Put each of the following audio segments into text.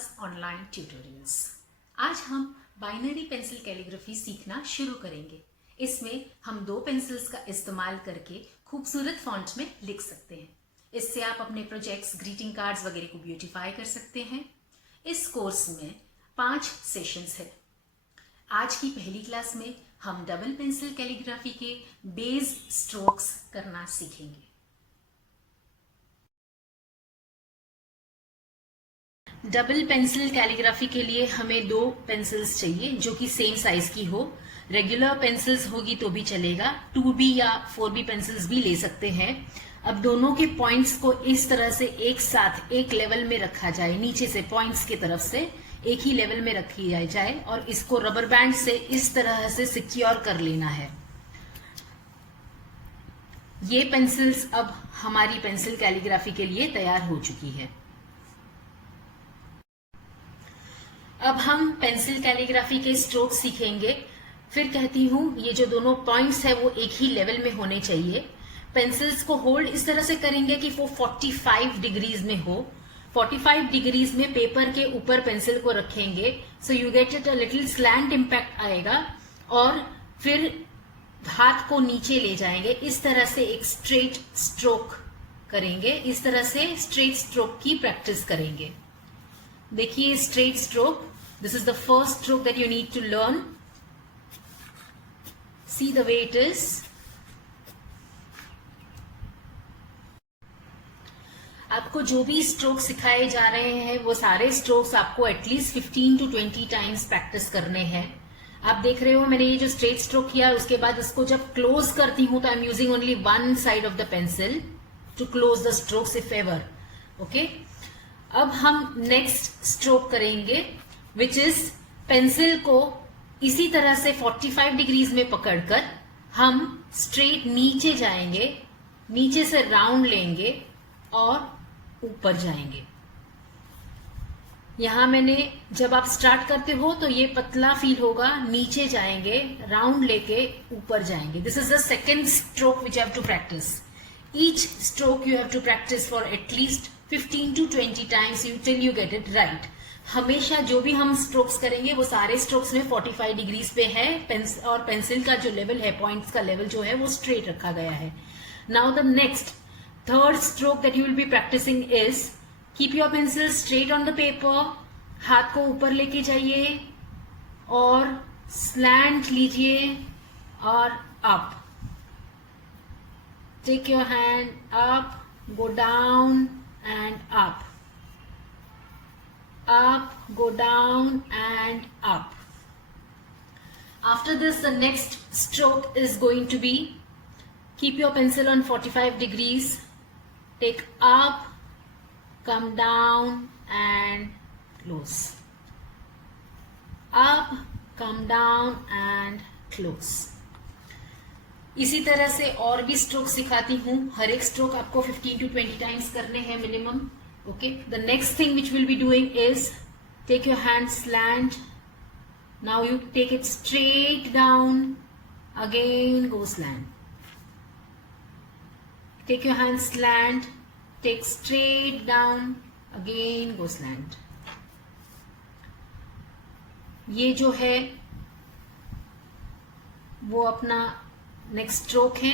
Priya's online tutorials. आज हम binary pencil calligraphy सीखना शुरू करेंगे। इसमें हम दो पेंसिल्स का इस्तेमाल करके खूबसूरत फॉन्ट में लिख सकते हैं। इससे आप अपने प्रोजेक्ट्स, ग्रीटिंग कार्ड्स वगैरह को ब्यूटीफाई कर सकते हैं। इस कोर्स में 5 सेशंस है। आज की पहली क्लास में हम डबल पेंसिल कैलीग्राफी के बेस स्ट्रोक्स करना सीखेंगे। डबल पेंसिल कैलीग्राफी के लिए हमें 2 पेंसिल्स चाहिए जो कि सेम साइज की हो। रेगुलर पेंसिल्स होगी तो भी चलेगा, 2B या 4B पेंसिल्स भी ले सकते हैं। अब दोनों के पॉइंट्स को इस तरह से एक साथ एक लेवल में रखा जाए, नीचे से पॉइंट्स की तरफ से एक ही लेवल में रखी जाए और इसको रबर बैंड से इस तरह से सिक्योर कर लेना है। ये पेंसिल्स अब हमारी पेंसिल कैलीग्राफी के लिए तैयार हो चुकी है। अब हम पेंसिल कैलीग्राफी के स्ट्रोक सीखेंगे। फिर कहती हूं, ये जो दोनों पॉइंट्स है वो एक ही लेवल में होने चाहिए। पेंसिल्स को होल्ड इस तरह से करेंगे कि वो 45 डिग्रीज में हो। 45 डिग्रीज में पेपर के ऊपर पेंसिल को रखेंगे, so you get it a little slant impact आएगा। और फिर हाथ को नीचे ले जाएंगे, इस तरह से एक स्ट्रेट स्ट्रोक करेंगे। इस तरह से स्ट्रेट स्ट्रोक की प्रैक्टिस करेंगे। देखिए straight stroke, this is the first stroke that you need to learn. See the way it is. आपको जो भी स्ट्रोक सिखाए जा रहे हैं वो सारे स्ट्रोक्स आपको एटलीस्ट 15 to 20 टाइम्स प्रैक्टिस करने हैं। आप देख रहे हो मैंने ये जो स्ट्रेट स्ट्रोक किया, उसके बाद इसको जब क्लोज करती हूं तो I am using only one side of the pencil to close the strokes if ever. Okay, अब हम नेक्स्ट स्ट्रोक करेंगे विच इज पेंसिल को इसी तरह से 45 डिग्रीज में पकड़कर हम स्ट्रेट नीचे जाएंगे, नीचे से राउंड लेंगे और ऊपर जाएंगे। यहां मैंने, जब आप स्टार्ट करते हो तो ये पतला फील होगा, नीचे जाएंगे, राउंड लेके ऊपर जाएंगे। This is the second stroke which have to practice. Each stroke you have to practice for at least 15 to 20 times till you get it right. हमेशा जो भी हम स्ट्रोक्स करेंगे वो सारे स्ट्रोक्स में 45 डिग्रीज पे है और पेंसिल का जो लेवल है, पॉइंट्स का लेवल जो है वो स्ट्रेट रखा गया है। Now the next third stroke that you will be practicing is keep your pencil straight on the paper. हाथ को ऊपर लेके जाइए और स्लैंट लीजिए और up. Take your hand up, go down and up, go down and up. After this, the next stroke is going to be keep your pencil on 45 degrees, take up, come down and close. Up, come down and close. इसी तरह से और भी stroke सिखाती हूं। हर एक stroke आपको 15 to 20 times करने हैं minimum. Okay, the next thing which will be doing is take your hand slant, now you take it straight down, again go slant, take your hand slant, take straight down, again go slant. ये जो है वो अपना next stroke है।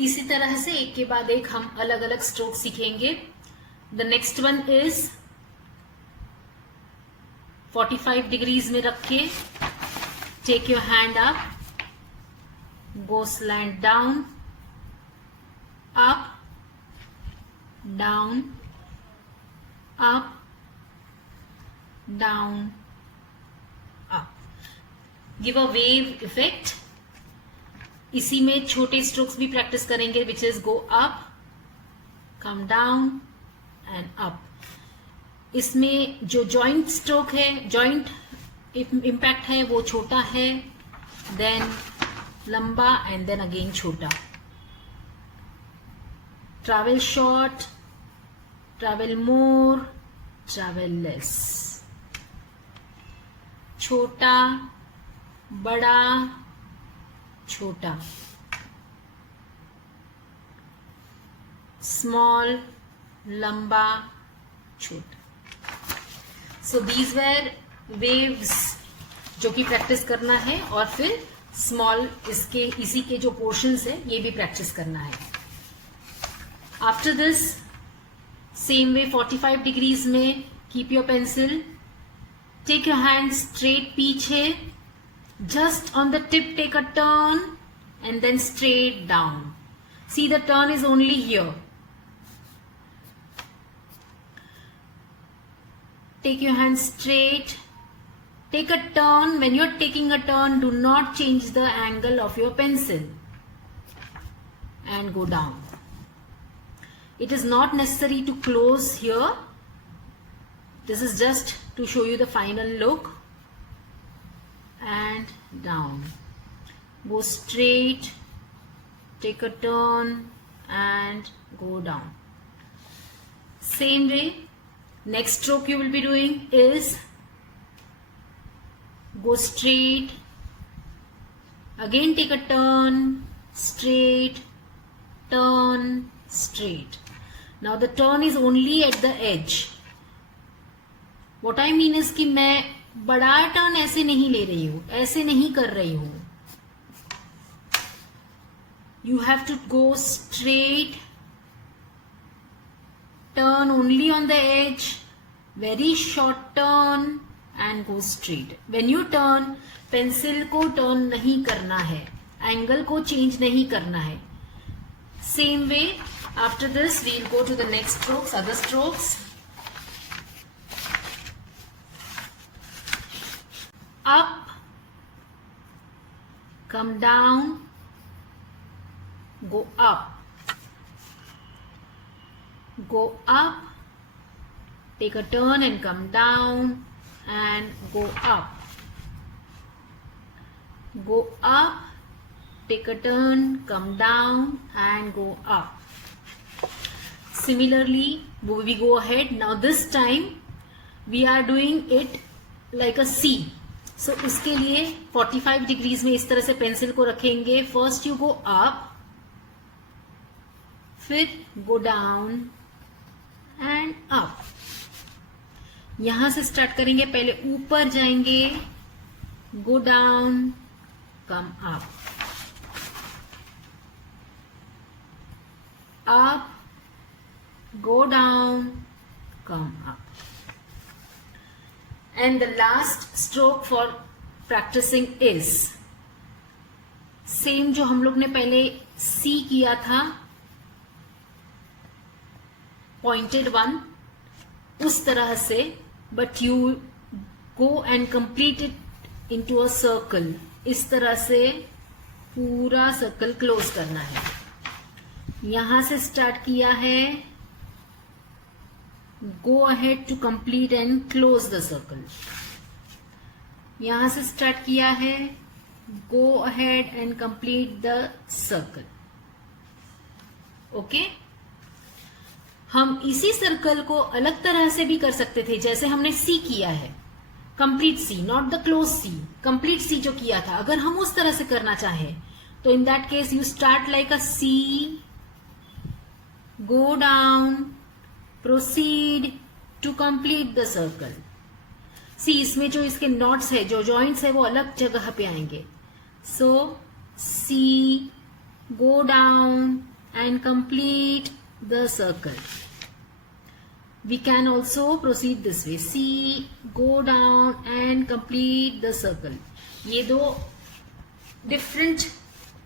इसी तरह से एक के बाद एक हम अलग अलग स्ट्रोक सीखेंगे। The next one is 45 degrees में रख के take your hand up, go slant down, up down, up down, give a wave effect. इसी में छोटे स्ट्रोक्स भी प्रैक्टिस करेंगे which is go up, come down and up. इसमें जो जॉइंट स्ट्रोक है, जॉइंट इम्पैक्ट है, वो छोटा है, देन लंबा एंड देन अगेन छोटा। Travel short, travel more, travel less. छोटा, बड़ा, छोटा, स्मॉल, लंबा, छोटा. सो दीज वेर वेव्स जो कि प्रैक्टिस करना है, और फिर स्मॉल इसके इसी के जो पोर्शंस है ये भी प्रैक्टिस करना है. After this same way 45 degrees में keep your pencil, take your hand straight पीछे, just on the tip take a turn and then straight down. See, the turn is only here. Take your hand straight, take a turn. When you're taking a turn, do not change the angle of your pencil and go down. It is not necessary to close here. This is just to show you the final look. And down. Go straight, take a turn and go down. Same way, next stroke you will be doing is go straight, again take a turn, straight, turn, straight. Now the turn is only at the edge. What I mean is कि मैं बड़ा turn ऐसे नहीं ले रही हूं, ऐसे नहीं कर रही हूं. You have to go straight, turn only on the edge, very short turn and go straight. When you turn, pencil को टर्न नहीं करना है, एंगल को चेंज नहीं करना है. Same way, after this we'll go to the next strokes, other strokes. Up, come down, go up, go up, take a turn and come down and go up, go up, take a turn, come down and go up. Similarly, we go ahead. Now this time we are doing it like a C. सो इसके लिए 45 degrees में इस तरह से pencil को रखेंगे. First you go up, फिर गो down and up. यहां से स्टार्ट करेंगे, पहले ऊपर जाएंगे, गो down, come up, up, go down, come up. And the last stroke for practicing is same जो हम लोग ने पहले C किया था, pointed one, उस तरह से, but you go and complete it into a circle. इस तरह से पूरा सर्कल क्लोज करना है. यहां से स्टार्ट किया है, go ahead to complete and close the circle. यहां से स्टार्ट किया है, go ahead and complete the circle. Okay, हम इसी सर्कल को अलग तरह से भी कर सकते थे, जैसे हमने सी किया है, complete C, not the close C, complete C जो किया था. अगर हम उस तरह से करना चाहें तो in that case you start like a C, go down, proceed to complete the circle. See, इसमें जो इसके नॉट्स है, जो जॉइंट्स है, वो अलग जगह पे आएंगे. So C, go down and complete the circle. We can also proceed this way. C, go down and complete the circle. ये दो डिफरेंट,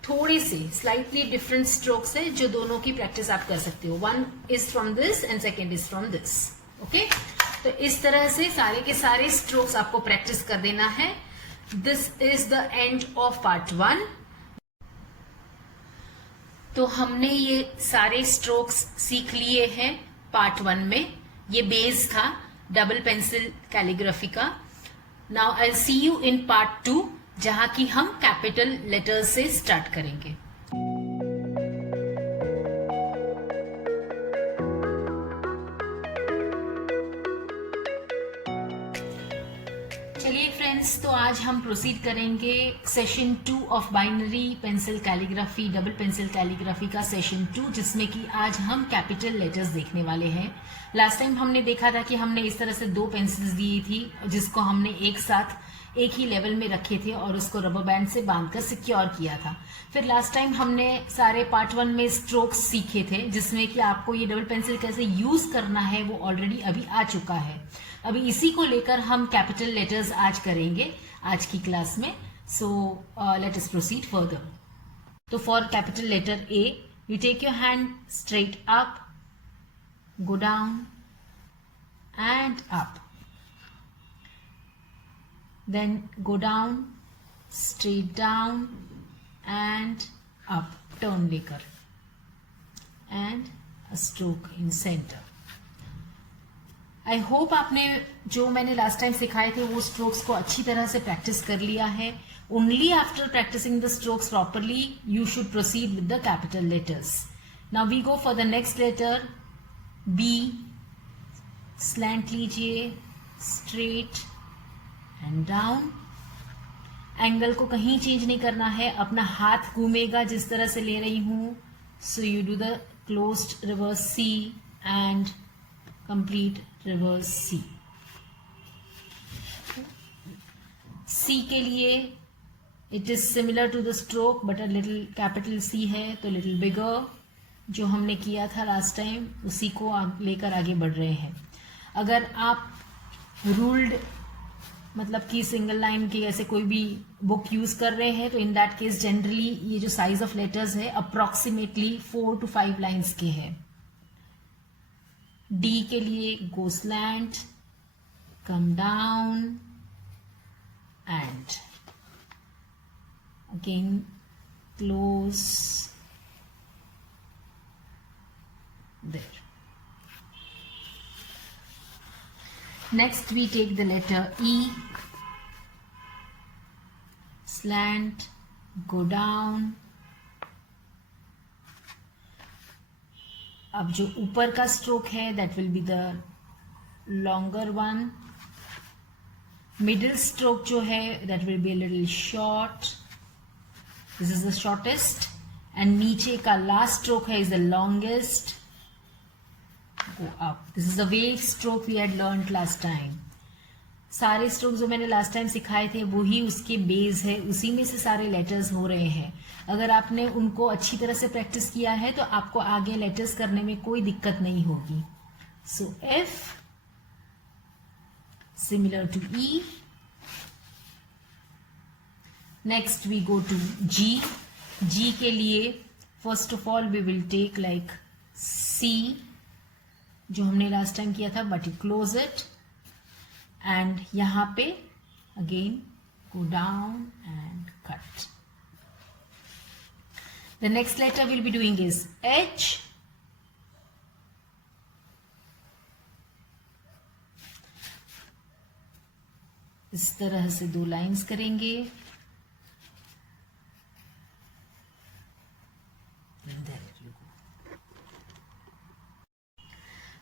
थोड़े से स्लाइटली डिफरेंट स्ट्रोक्स है जो दोनों की प्रैक्टिस आप कर सकते हो. One is from this and second is from this. Okay, तो इस तरह से सारे के सारे स्ट्रोक्स आपको प्रैक्टिस कर देना है. This is the end of part 1. तो हमने ये सारे स्ट्रोक्स सीख लिए हैं पार्ट 1 में. ये बेस था डबल पेंसिल कैलीग्राफी का. Now I see you in part 2, जहां की हम कैपिटल लेटर्स से स्टार्ट करेंगे. चलिए फ्रेंड्स, तो आज हम प्रोसीड करेंगे session 2 of binary pencil calligraphy, double pencil calligraphy का सेशन 2, जिसमें कि आज हम कैपिटल लेटर्स देखने वाले हैं। लास्ट टाइम हमने देखा था कि हमने इस तरह से 2 पेंसिल्स दी थी जिसको हमने एक साथ एक ही लेवल में रखे थे और उसको रबर बैंड से बांधकर सिक्योर किया था। फिर लास्ट टाइम हमने सारे पार्ट 1 में स्ट्रोक्स सीखे थे, जिसमें कि आपको ये डबल पेंसिल कैसे यूज करना है वो ऑलरेडी अभी आ चुका है। अभी इसी को लेकर हम कैपिटल लेटर्स आज करेंगे आज की क्लास में। So let us proceed further. तो for capital letter A, you take your hand straight up, go down and up, then go down, straight down and up, turn लेकर, and a stroke in center. I hope आपने जो मैंने last time सिखाए थे वो strokes को अच्छी तरह से प्रैक्टिस कर लिया है। Only after practicing the strokes properly you should proceed with the capital letters. Now we go for the next letter B. Slant लीजिए, स्ट्रेट एंड डाउन। एंगल को कहीं चेंज नहीं करना है, अपना हाथ घूमेगा जिस तरह से ले रही हूं। So you do the closed reverse C and complete reverse C. C के लिए it is similar to the stroke but a little capital C है तो लिटिल बिगर। जो हमने किया था लास्ट टाइम उसी को लेकर आगे बढ़ रहे हैं। अगर आप रूल्ड मतलब कि सिंगल लाइन की ऐसे कोई भी बुक यूज कर रहे हैं तो इन दैट केस जनरली ये जो साइज ऑफ लेटर्स है अप्रोक्सीमेटली 4 to 5 लाइंस के हैं। डी के लिए go slant, come down and again close there. Next we take the letter E, slant, go down। अब जो ऊपर का स्ट्रोक है that will be the longer one, middle stroke जो है that will be a little short, this is the shortest, and नीचे का last stroke है is the longest, go up। This is the wave stroke we had learned last time। सारे stroke जो मैंने last time सिखाए थे वही उसके बेस है, उसी में से सारे लेटर्स हो रहे हैं। अगर आपने उनको अच्छी तरह से प्रैक्टिस किया है तो आपको आगे लेटर्स करने में कोई दिक्कत नहीं होगी। So F similar to E. Next we go to G. G के लिए first of all we will take like C जो हमने लास्ट टाइम किया था, but you close it and यहां पे again go down and cut. The next letter will be doing is H. इस तरह से 2 लाइंस करेंगे।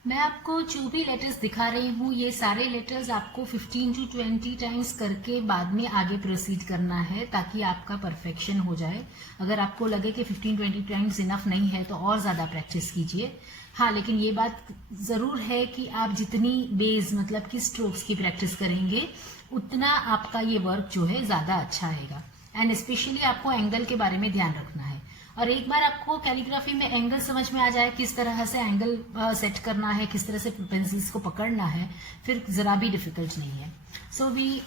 मैं आपको जो भी लेटर्स दिखा रही हूँ ये सारे लेटर्स आपको 15 to 20 टाइम्स करके बाद में आगे प्रोसीड करना है ताकि आपका परफेक्शन हो जाए। अगर आपको लगे कि 15-20 टाइम्स इनफ नहीं है तो और ज़्यादा प्रैक्टिस कीजिए। हाँ, लेकिन ये बात ज़रूर है कि आप जितनी बेस मतलब कि स्ट्रोक्स की प्रैक्टिस करेंगे उतना आपका ये वर्क जो है ज़्यादा अच्छा आएगा। एंड स्पेशली आपको एंगल के बारे में ध्यान रखना है। और एक बार आपको कैलीग्राफी में एंगल समझ में आ जाए, किस तरह से एंगल सेट करना है, किस तरह से पेंसिल्स को पकड़ना है, फिर जरा भी डिफिकल्ट नहीं है। So we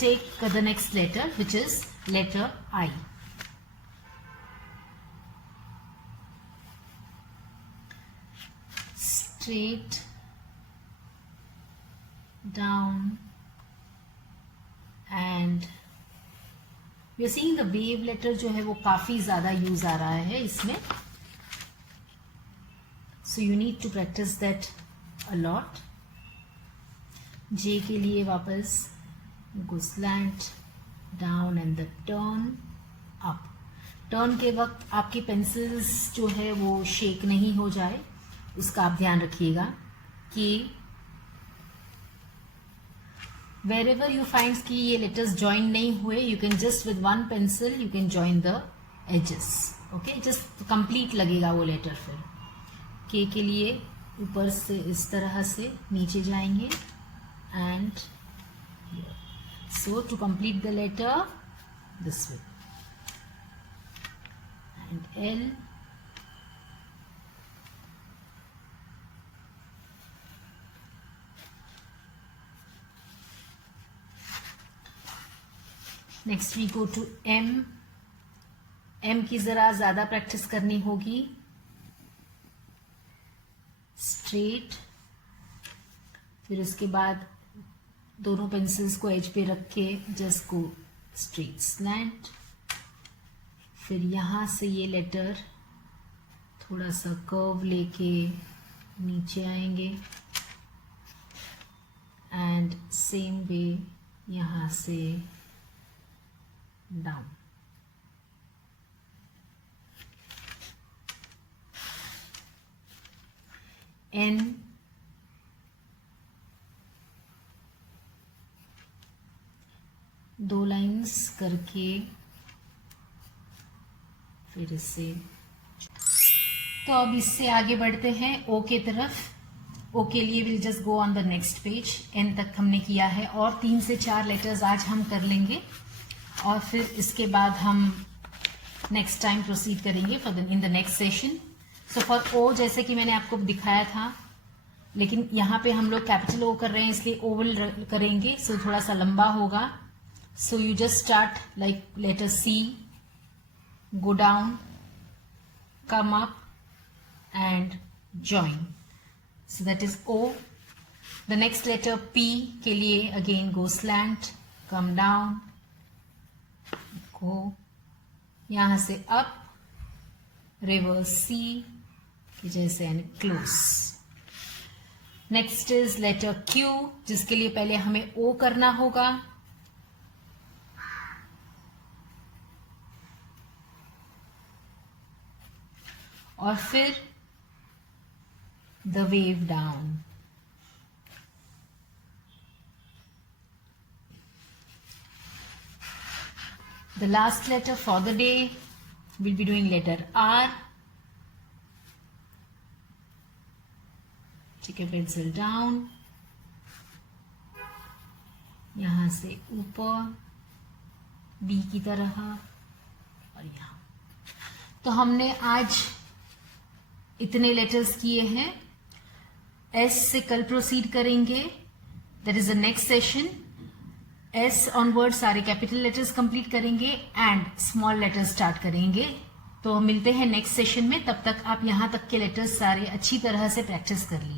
take the next letter which is letter I. Straight down and we are seeing the wave letter जो है वो काफी ज्यादा यूज आ रहा है इसमें। So you need to practice that a lot. J के लिए वापस go slant down and the turn up. Turn के वक्त आपकी पेंसिल्स जो है वो शेक नहीं हो जाए, उसका आप ध्यान रखिएगा कि wherever you find कि ये letters join नहीं हुए, you can just with one pencil you can join the edges. Okay, just complete लगेगा वो letter फिर. K के लिए ऊपर से इस तरह से नीचे जाएंगे and so to complete the letter this way and L. Next we go to M. M की जरा ज्यादा प्रैक्टिस करनी होगी. स्ट्रेट, फिर उसके बाद दोनों पेंसिल्स को एज पे रख के जस्ट गो स्ट्रेट स्लैंट. फिर यहां से ये लेटर थोड़ा सा कर्व लेके नीचे आएंगे एंड सेम वे यहां से down. N, दो लाइंस करके फिर इससे, तो अब इससे आगे बढ़ते हैं O के तरफ. O के लिए will just go on the next page. N तक हमने किया है और 3 से 4 लेटर्स आज हम कर लेंगे और फिर इसके बाद हम नेक्स्ट टाइम प्रोसीड करेंगे for in the next session. So for O जैसे कि मैंने आपको दिखाया था, लेकिन यहाँ पे हम लोग कैपिटल ओ कर रहे हैं इसलिए ओवल करेंगे. सो थोड़ा सा लंबा होगा. So you just start like letter C, go down, come up and join. So that is O. The next letter P के लिए again go slant, come down, को यहां से अप, रिवर्स सी कि जैसे and close. Next is letter Q जिसके लिए पहले हमें ओ करना होगा. और फिर the wave down. The last letter for the day, we'll be doing letter R. Take a pencil down. यहां से ऊपर B की तरह और यहां. तो हमने आज इतने लेटर्स किए हैं. S से कल प्रोसीड करेंगे. That is the next session. S onward सारे कैपिटल लेटर्स कंप्लीट करेंगे एंड स्मॉल लेटर्स स्टार्ट करेंगे. तो मिलते हैं नेक्स्ट सेशन में. तब तक आप यहां तक के लेटर्स सारे अच्छी तरह से प्रैक्टिस कर लीजिए.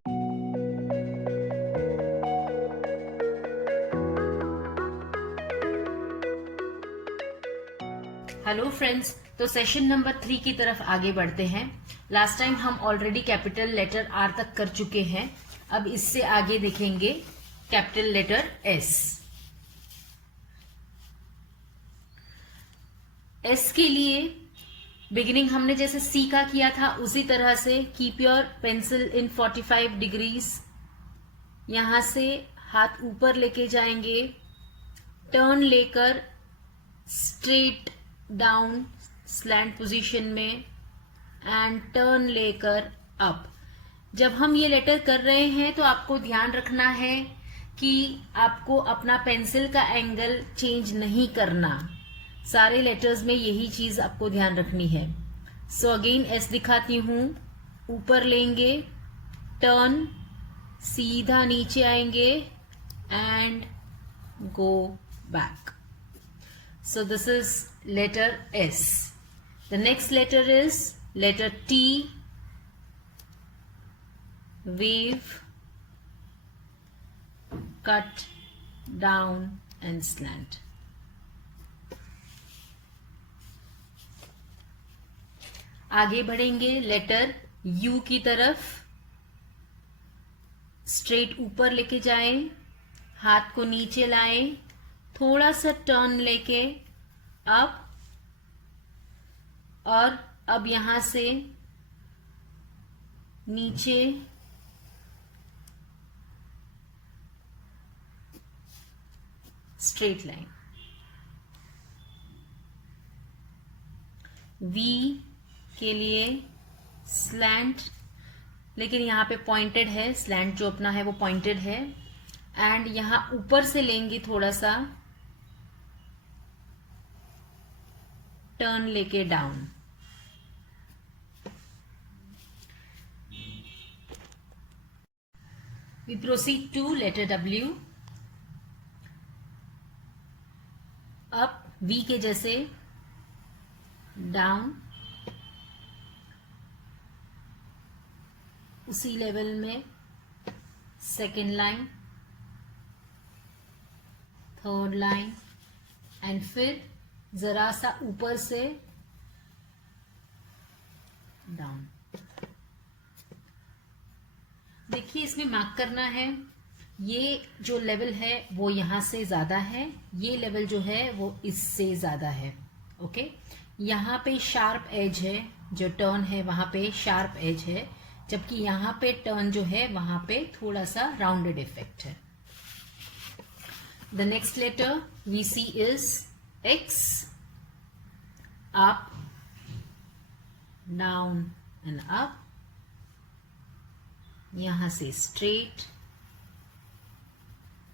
हेलो फ्रेंड्स, तो सेशन नंबर 3 की तरफ आगे बढ़ते हैं. लास्ट टाइम हम ऑलरेडी कैपिटल लेटर आर तक कर चुके हैं. अब इससे आगे देखेंगे कैपिटल लेटर एस. एस के लिए बिगिनिंग हमने जैसे सी का किया था उसी तरह से keep your pencil in 45 degrees. यहां से हाथ ऊपर लेके जाएंगे, टर्न लेकर स्ट्रेट डाउन स्लैंट पोजीशन में एंड टर्न लेकर अप. जब हम ये लेटर कर रहे हैं तो आपको ध्यान रखना है कि आपको अपना पेंसिल का एंगल चेंज नहीं करना. सारे लेटर्स में यही चीज आपको ध्यान रखनी है. सो अगेन एस दिखाती हूं. ऊपर लेंगे, टर्न, सीधा नीचे आएंगे and go back. So this is letter S. The next letter is letter T. Wave, cut, down and slant. आगे बढ़ेंगे लेटर यू की तरफ. स्ट्रेट ऊपर लेके जाएं, हाथ को नीचे लाएं, थोड़ा सा टर्न लेके अप और अब यहां से नीचे straight line. V के लिए slant, लेकिन यहाँ पे पॉइंटेड है, स्लैंट जो अपना है वो पॉइंटेड है, एंड यहाँ ऊपर से लेंगे थोड़ा सा टर्न लेके down. We proceed to letter W. Up V के जैसे डाउन, उसी लेवल में second line, third line, and फिर जरा सा ऊपर से डाउन. देखिए इसमें मार्क करना है, ये जो लेवल है वो यहां से ज्यादा है, ये लेवल जो है वो इससे ज्यादा है. ओके, यहाँ पे शार्प एज है, जो टर्न है वहां पे शार्प एज है, जबकि यहाँ पे टर्न जो है वहां पे थोड़ा सा राउंडेड इफेक्ट है. The next letter we see is X. Up, down and up. यहां से straight,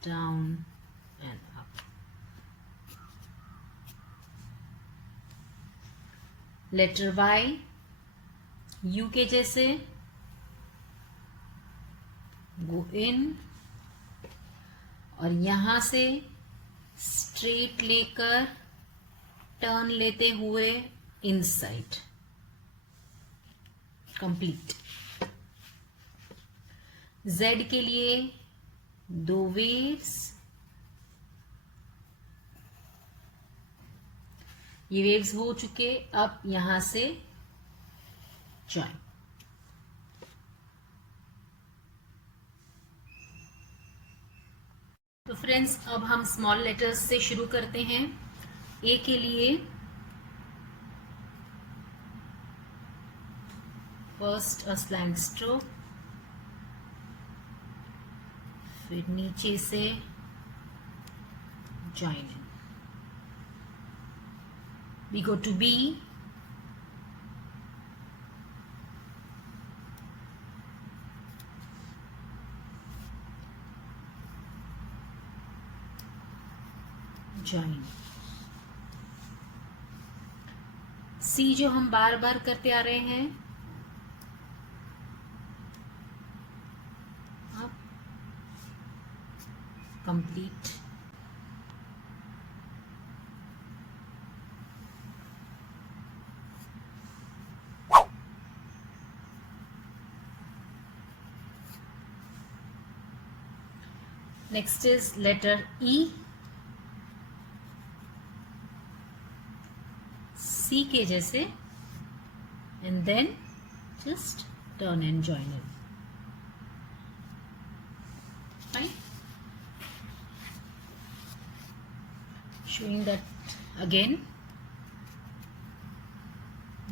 down and up. Letter Y, U के जैसे गो इन, और यहां से स्ट्रेट लेकर टर्न लेते हुए इनसाइड. कंप्लीट. Z के लिए 2 वेव्स. ये वेव्स हो चुके, अब यहां से ज्वाइन. तो फ्रेंड्स अब हम स्मॉल लेटर्स से शुरू करते हैं. ए के लिए फर्स्ट अ स्लैंट स्ट्रोक, फिर नीचे से join in. We go to B. Join. C जो हम बार बार करते आ रहे हैं, अब complete. Next is letter E. C के जैसे, and then just turn and join in. Fine. Showing that again,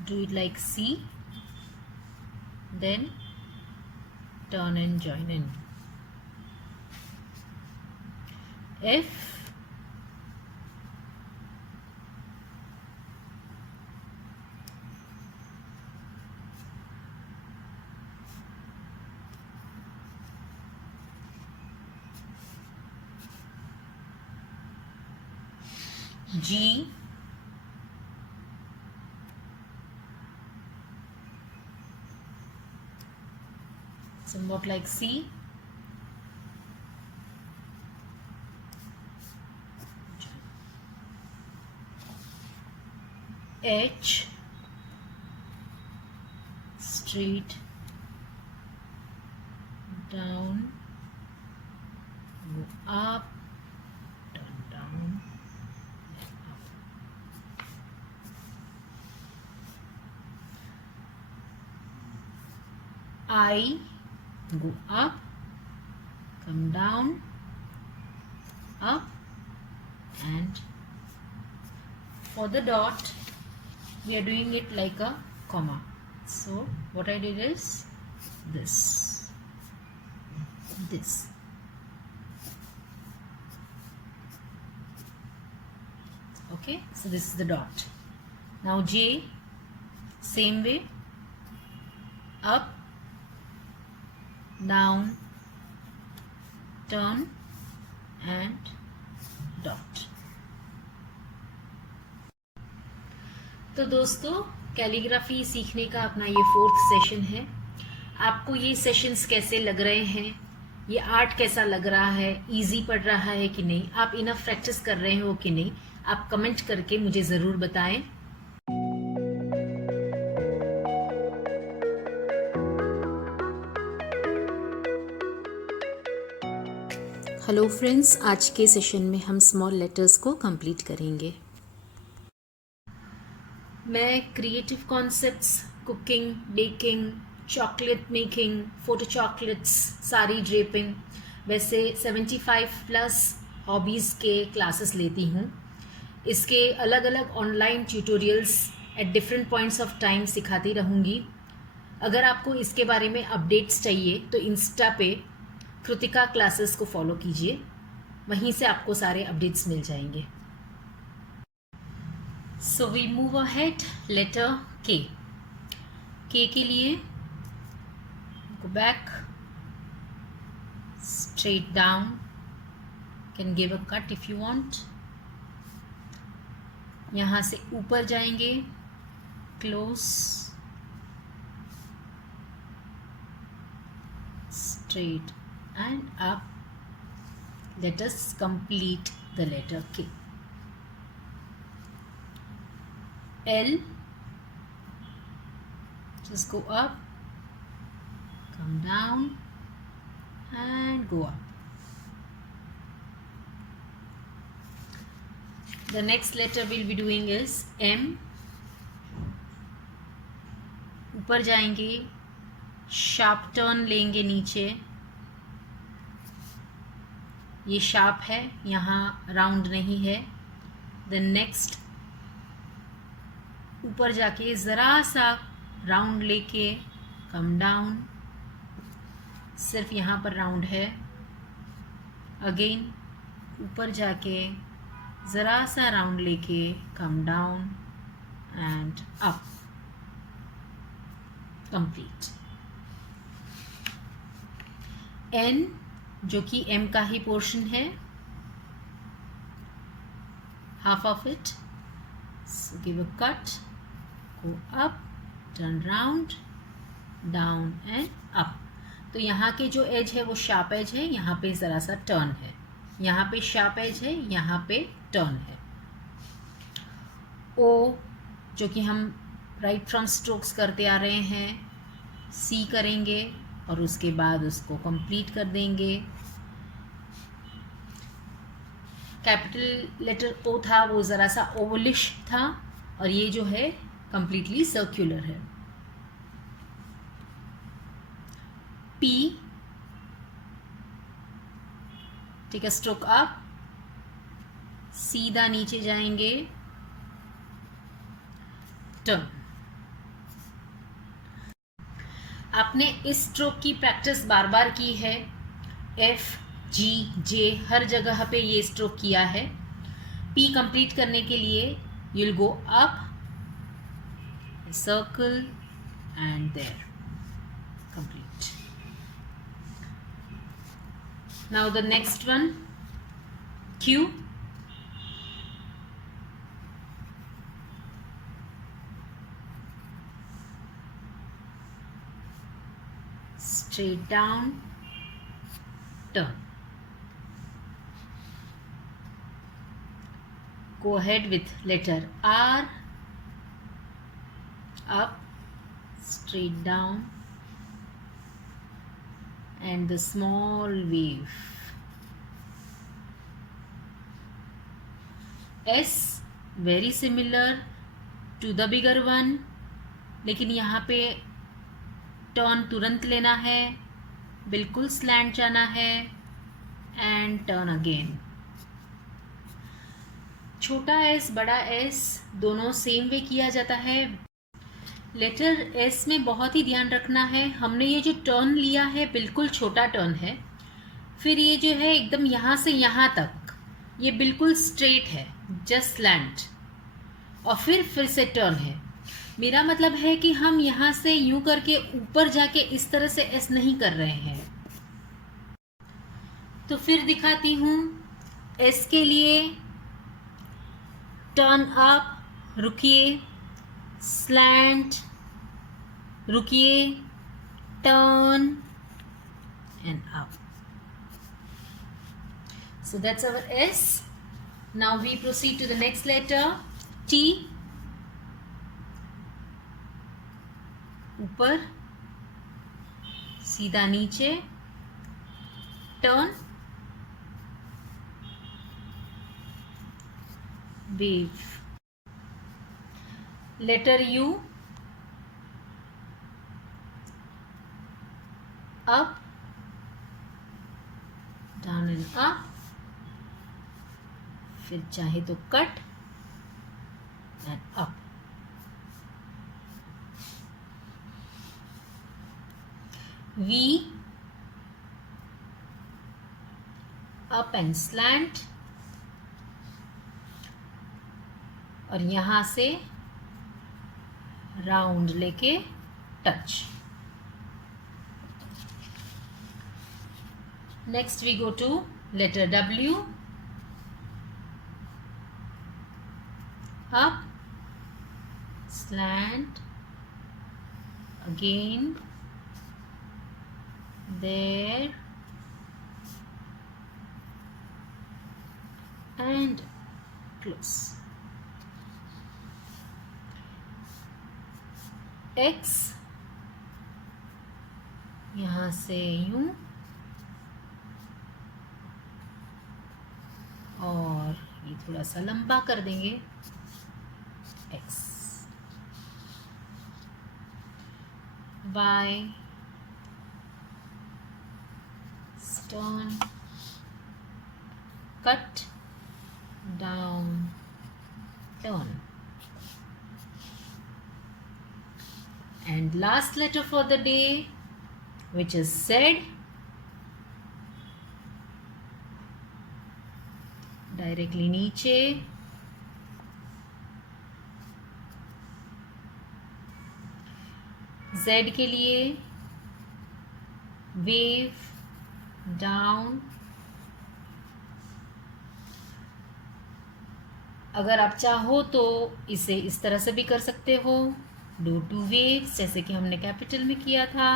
do it like C, then turn and join in. F, G, somewhat like C, H, straight, down, go up, turn down, and up. I, go up, come down, up, and for the dot we are doing it like a comma. So what I did is this. Okay, so this is the dot. Now J, same way, up, down, turn and dot. तो दोस्तों, calligraphy सीखने का अपना ये 4th session है. आपको ये sessions कैसे लग रहे हैं, ये आर्ट कैसा लग रहा है, इजी पड़ रहा है कि नहीं, आप इनफ प्रैक्टिस कर रहे हो कि नहीं, आप कमेंट करके मुझे ज़रूर बताएं. हेलो फ्रेंड्स, आज के सेशन में हम स्मॉल लेटर्स को कंप्लीट करेंगे. मैं creative concepts, cooking, baking, chocolate making, photo chocolates, sari draping, वैसे 75+ हॉबीज़ के क्लासेस लेती हूँ. इसके अलग अलग online tutorials at different points of time सिखाती रहूँगी. अगर आपको इसके बारे में अपडेट्स चाहिए तो इंस्टा पे कृतिका क्लासेस को फॉलो कीजिए, वहीं से आपको सारे अपडेट्स मिल जाएंगे. So we move ahead. Letter K. के लिए go back, straight down, can give a cut if you want. यहाँ से ऊपर जाएंगे, close, straight and up. Let us complete the letter K. L, just go up, come down and go up. The next letter we'll be doing is M. ऊपर जाएंगे, sharp turn लेंगे नीचे. ये sharp है, यहाँ राउंड नहीं है. Then next ऊपर जाके ज़रा सा राउंड लेके कम डाउन, सिर्फ यहाँ पर राउंड है. अगेन ऊपर जाके ज़रा सा राउंड लेके come down and up. Complete. N, जो कि एम का ही पोर्शन है, half of it. So give a cut, go up, turn round, down and up. तो यहाँ के जो एज है वो शार्प एज है, यहाँ पे ज़रा सा टर्न है. यहाँ पे शार्प एज है, यहाँ पे टर्न है. ओ, जो कि हम राइट फ्रंट स्ट्रोक्स करते आ रहे हैं, सी करेंगे और उसके बाद उसको कंप्लीट कर देंगे. कैपिटल लेटर ओ था, वो ज़रा सा ओवलिश था, और ये जो है कंप्लीटली सर्क्युलर है. P, take a stroke up, सीधा नीचे जाएंगे, टर्न. आपने इस स्ट्रोक की प्रैक्टिस बार बार की है. एफ, जी, जे, हर जगह पे ये स्ट्रोक किया है. पी कंप्लीट करने के लिए you will go up, circle and there. Complete. Now the next one, Q. Straight down, turn. Go ahead with letter R. Up, straight down, and the small wave. S, very similar to the bigger one, लेकिन यहाँ पे turn तुरंत लेना है, बिल्कुल slant जाना है and turn again. छोटा एस, बड़ा एस, दोनों सेम वे किया जाता है. लेटर एस में बहुत ही ध्यान रखना है, हमने ये जो टर्न लिया है बिल्कुल छोटा टर्न है. फिर ये जो है एकदम यहाँ से यहाँ तक, ये बिल्कुल स्ट्रेट है, जस्ट स्लैंट, और फिर से टर्न है। मेरा मतलब है कि हम यहाँ से यूं करके ऊपर जाके इस तरह से एस नहीं कर रहे हैं। तो फिर दिखाती हूँ। एस के लिए टर्न अप, रुकिए, स्लैंट, रुकिए, turn and up. So that's our S. Now we proceed to the next letter, T. ऊपर, सीधा नीचे, turn, wave. Letter U, up, down and up, फिर चाहे तो cut and up. V, up and slant, और यहां से राउंड लेके touch. Next we go to letter W, up, slant, again, there, and close. X, यहाँ से यूं, और ये थोड़ा सा लंबा कर देंगे, X, Y, turn, cut, down, turn. And last letter for the day, which is Z. Directly नीचे, Z के लिए वेव, डाउन। अगर आप चाहो तो इसे इस तरह से भी कर सकते हो, डू 2 वेव्स, जैसे कि हमने कैपिटल में किया था,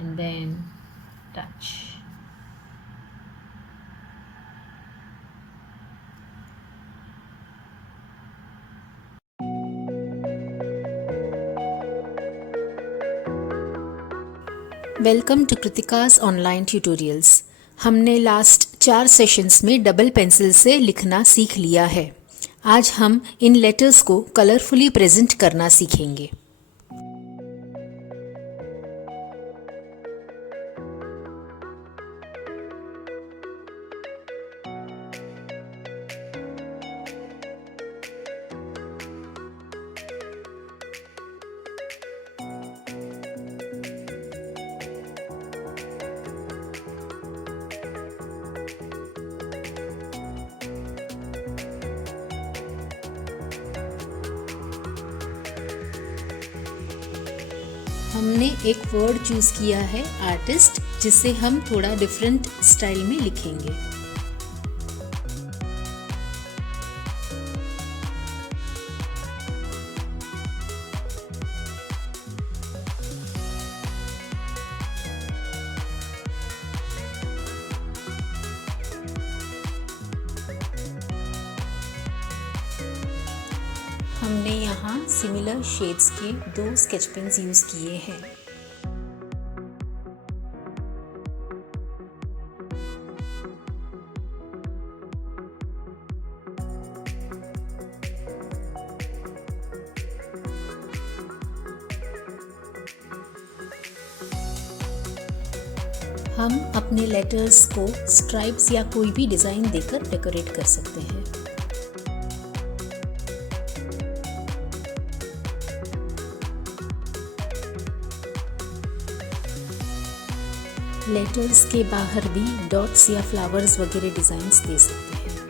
and then touch. Welcome to Kritika's online tutorials. हमने लास्ट 4 सेशंस में डबल पेंसिल से लिखना सीख लिया है। आज हम इन लेटर्स को कलरफुली प्रेजेंट करना सीखेंगे। हमने एक वर्ड चूज किया है आर्टिस्ट, जिसे हम थोड़ा डिफरेंट स्टाइल में लिखेंगे। हमने यहाँ सिमिलर शेड्स के 2 स्केच पेन्स यूज किए हैं। हम अपने लेटर्स को स्ट्राइप्स या कोई भी डिज़ाइन देकर डेकोरेट कर सकते हैं। लेटर्स के बाहर भी डॉट्स या फ्लावर्स वगैरह डिज़ाइंस दे सकते हैं।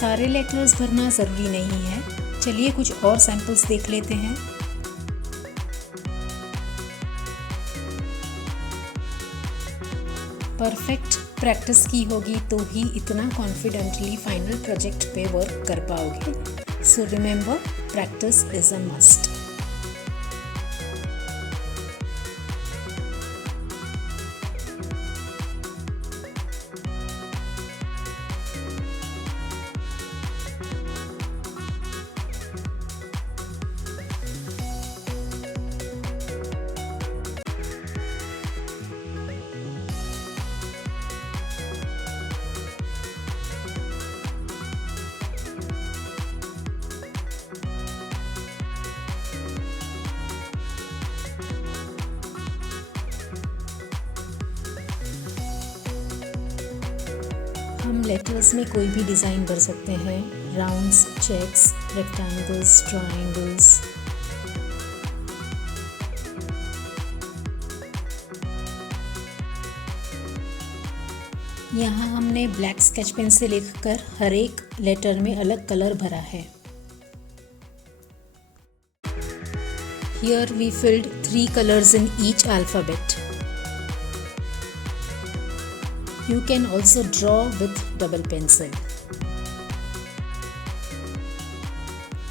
सारे लेटर्स भरना ज़रूरी नहीं है। चलिए कुछ और सैंपल्स देख लेते हैं। परफेक्ट प्रैक्टिस की होगी तो ही इतना कॉन्फिडेंटली फाइनल प्रोजेक्ट पे वर्क कर पाओगे। So remember, practice is a must. हम लेटर्स में कोई भी डिज़ाइन भर सकते हैं, राउंड्स, चेक्स, रेक्टेंगल्स, ट्रायंगल्स। यहाँ हमने ब्लैक स्केच पेन से लिखकर हर एक लेटर में अलग कलर भरा है। Here we filled 3 colors in each alphabet. You can also draw with double pencil.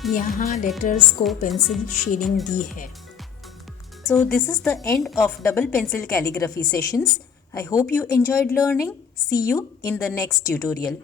यहाँ लेटर्स को पेंसिल शेडिंग दी है। So this is the end of double pencil calligraphy sessions. I hope you enjoyed learning. See you in the next tutorial.